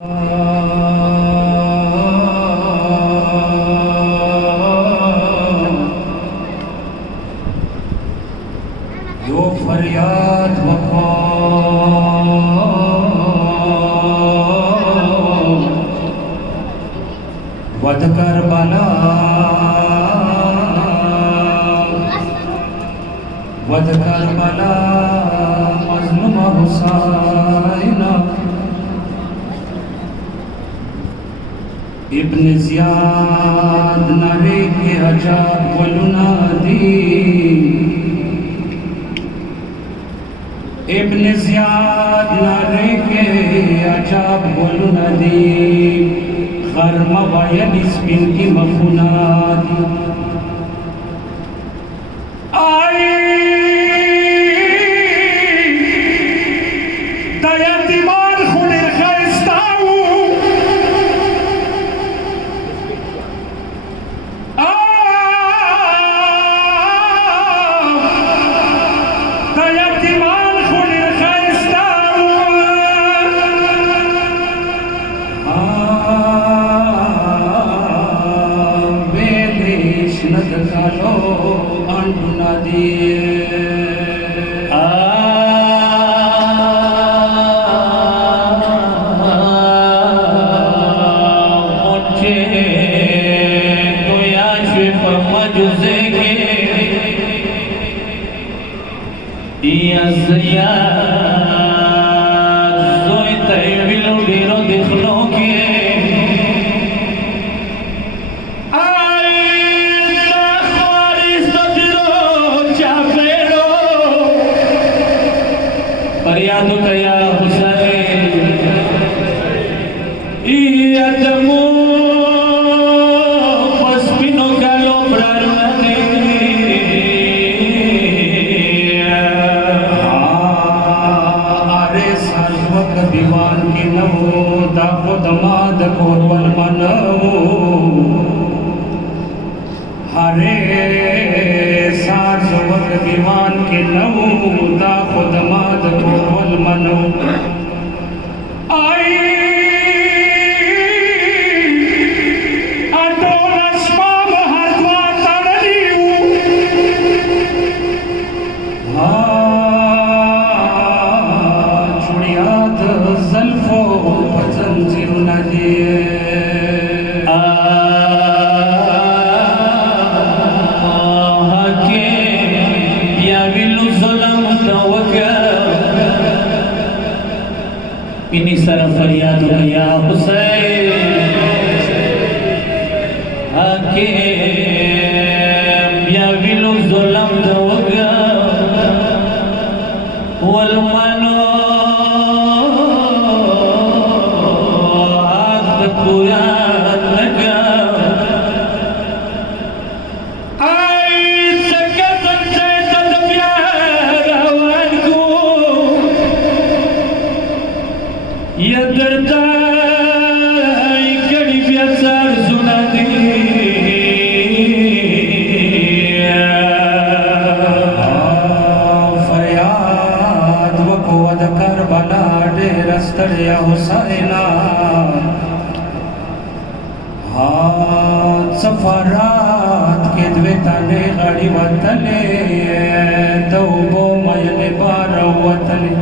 यो फरियाद वफा वद करबला मजलूम हुसैन इब्न ज़ियाद नरे के अजाब वलुनादी इब्न ज़ियाद नरे के अजाब वलुनादी खर्म वयन इसमिन की मफुनादी आई दयतिमान खुने खैस्ताऊ दयतिमान खुने खैस्ताऊ बेलिश नदकालो अंडुना दिए दीवान की नवो दापो दमाद कोरवल मनवो हरे सार वक दीवान के नवो दापो दमाद कोरवल मनवो आई इन्हीं सर फरियाद या हुसैन आके या विलो ज़ुल्म दोगा वल मनो आद पूरा लगा या हुसैना हाथ सफारात के द्वेताने गाड़ी वतले तौबो मयने बार वतले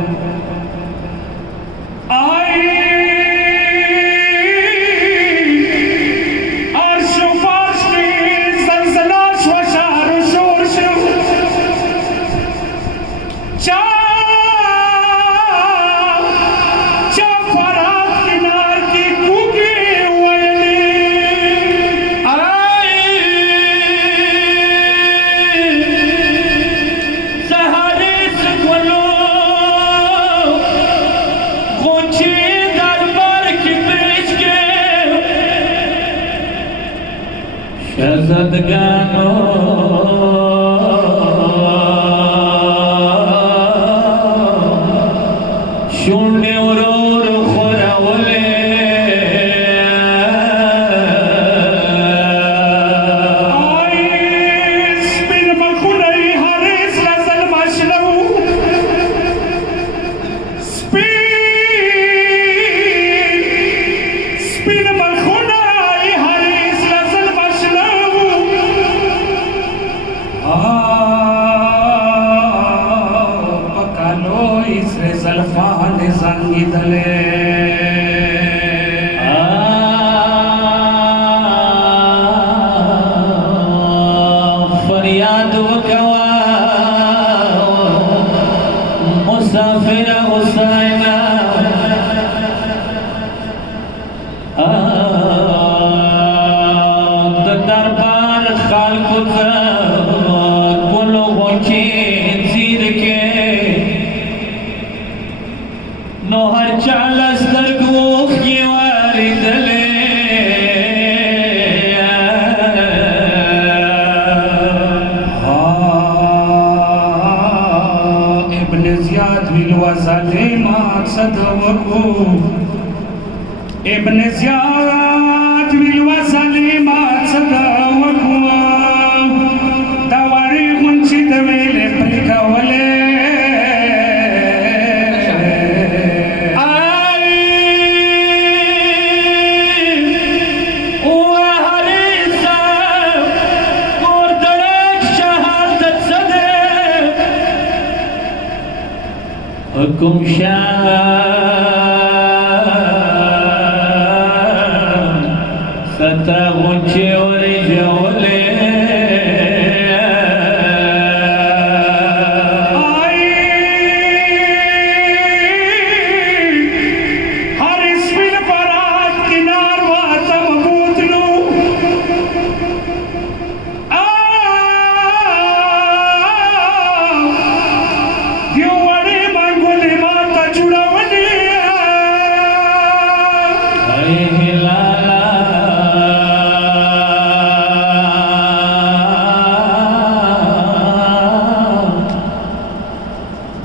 शहज़दगानो शून्य और खोरावले صدوكو ابن زياد بالوصل ما صدوكو دواري منشي دويل بريكا ولي حکم شاه ستا غنچه وری جوله هر اسپین پرات کنار واتم بوتلو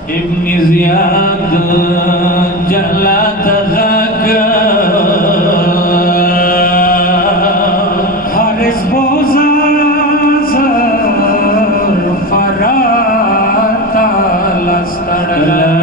ابن زیاد جلات غاک حارس بوزازر فراتا لستر